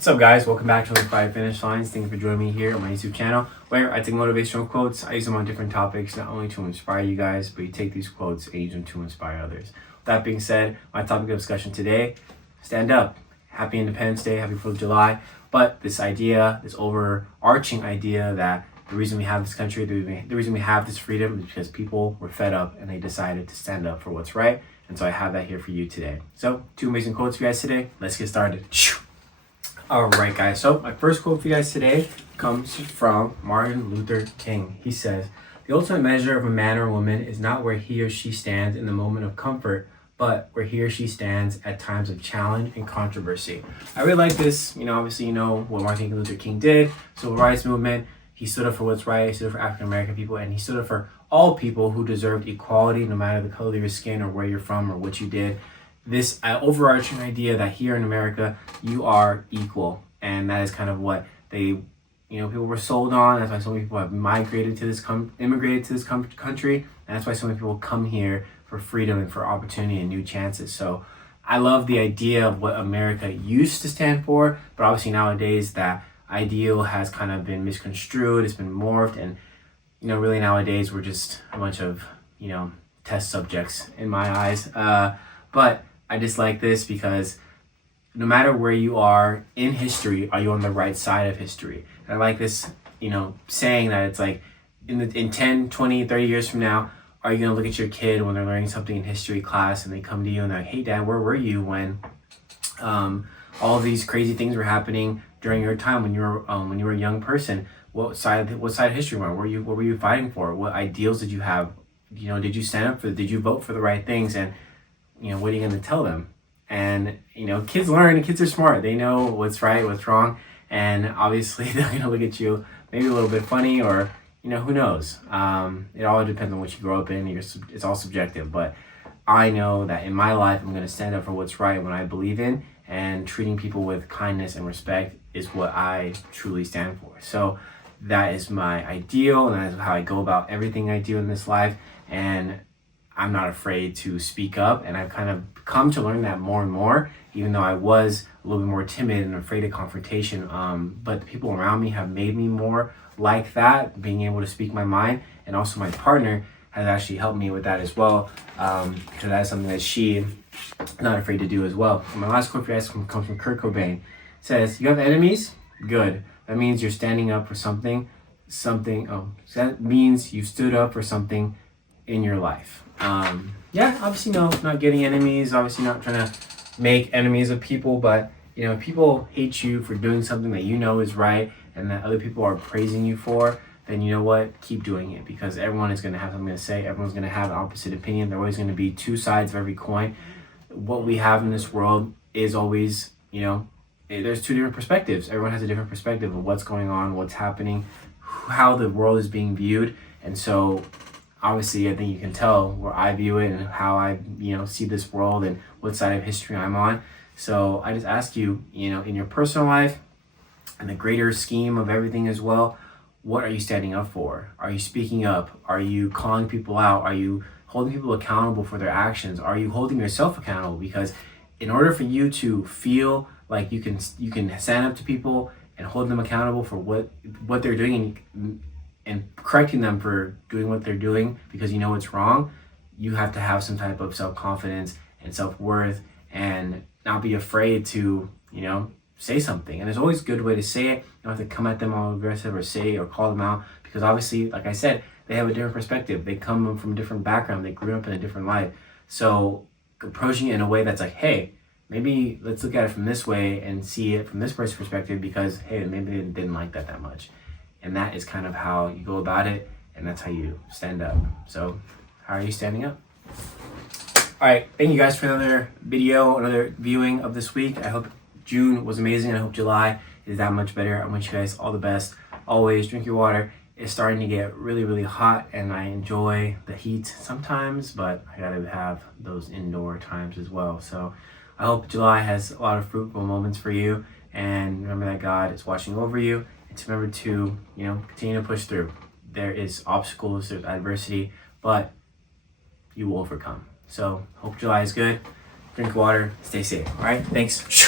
What's up, guys? Welcome back to the 5 Finish Lines. Thank you for joining me here on my YouTube channel, where I take motivational quotes. I use them on different topics, not only to inspire you guys, but you take these quotes and use them to inspire others. With that being said, my topic of discussion today: stand up. Happy Independence Day, happy 4th of July. But this idea, this overarching idea that the reason we have this country, the reason we have this freedom is because people were fed up and they decided to stand up for what's right. And so I have that here for you today. So 2 amazing quotes for you guys today. Let's get started. All right, guys. So my first quote for you guys today comes from Martin Luther King. He says, "The ultimate measure of a man or woman is not where he or she stands in the moment of comfort, but where he or she stands at times of challenge and controversy." I really like this. Obviously, what Martin Luther King did, civil rights movement. He stood up for what's right. He stood up for African American people, and he stood up for all people who deserved equality, no matter the color of your skin or where you're from or what you did. This overarching idea that here in America, you are equal. And that is kind of what people were sold on. That's why so many people have immigrated to this country. And that's why so many people come here for freedom and for opportunity and new chances. So I love the idea of what America used to stand for, but obviously nowadays that ideal has kind of been misconstrued. It's been morphed. And, really nowadays we're just a bunch of, test subjects in my eyes. But I just like this because no matter where you are in history, are you on the right side of history? And I like this, saying that it's like in 10, 20, 30 years from now, are you going to look at your kid when they're learning something in history class and they come to you and they're like, "Hey, Dad, where were you when all of these crazy things were happening during your time when you were a young person? What side of history were you? What were you fighting for? What ideals did you have? Did you stand up for? Did you vote for the right things?" And what are you going to tell them? And, kids learn, and kids are smart. They know what's right, what's wrong. And obviously they're going to look at you maybe a little bit funny or, who knows? It all depends on what you grow up in. It's all subjective. But I know that in my life, I'm going to stand up for what's right, what I believe in, and treating people with kindness and respect is what I truly stand for. So that is my ideal, and that is how I go about everything I do in this life. And I'm not afraid to speak up, and I've kind of come to learn that more and more, even though I was a little bit more timid and afraid of confrontation. But the people around me have made me more like that, being able to speak my mind, and also my partner has actually helped me with that as well, because that is something that she's not afraid to do as well. And my last quote for you guys comes from Kurt Cobain. It says, "You have enemies? Good. That means you're standing up for something. So that means you stood up for something in your life." Obviously not getting enemies, obviously not trying to make enemies of people, but if people hate you for doing something that is right and that other people are praising you for, then you know what, keep doing it, because everyone is going to have something to say. Everyone's going to have an opposite opinion. There are always going to be two sides of every coin. What we have in this world is always, there's two different perspectives. Everyone has a different perspective of what's going on, what's happening, how the world is being viewed. And so obviously, I think you can tell where I view it and how I, see this world and what side of history I'm on. So I just ask you, in your personal life and the greater scheme of everything as well, what are you standing up for? Are you speaking up? Are you calling people out? Are you holding people accountable for their actions? Are you holding yourself accountable? Because in order for you to feel like you can stand up to people and hold them accountable for what they're doing and correcting them for doing what they're doing because it's wrong, you have to have some type of self-confidence and self-worth and not be afraid to, say something. And there's always a good way to say it. You don't have to come at them all aggressive or say or call them out, because obviously, like I said, they have a different perspective. They come from a different background. They grew up in a different life. So approaching it in a way that's like, hey, maybe let's look at it from this way and see it from this person's perspective, because, hey, maybe they didn't like that much. And that is kind of how you go about it, and that's how you stand up. So how are you standing up? All right, thank you guys for another video, another viewing of this week. I hope June was amazing, and I hope July is that much better. I want you guys all the best. Always drink your water. It's starting to get really, really hot, and I enjoy the heat sometimes, but I gotta have those indoor times as well. So I hope July has a lot of fruitful moments for you, and remember that God is watching over you. And to remember to, continue to push through. There is obstacles, there's adversity, but you will overcome. So hope July is good. Drink water, stay safe. All right, thanks.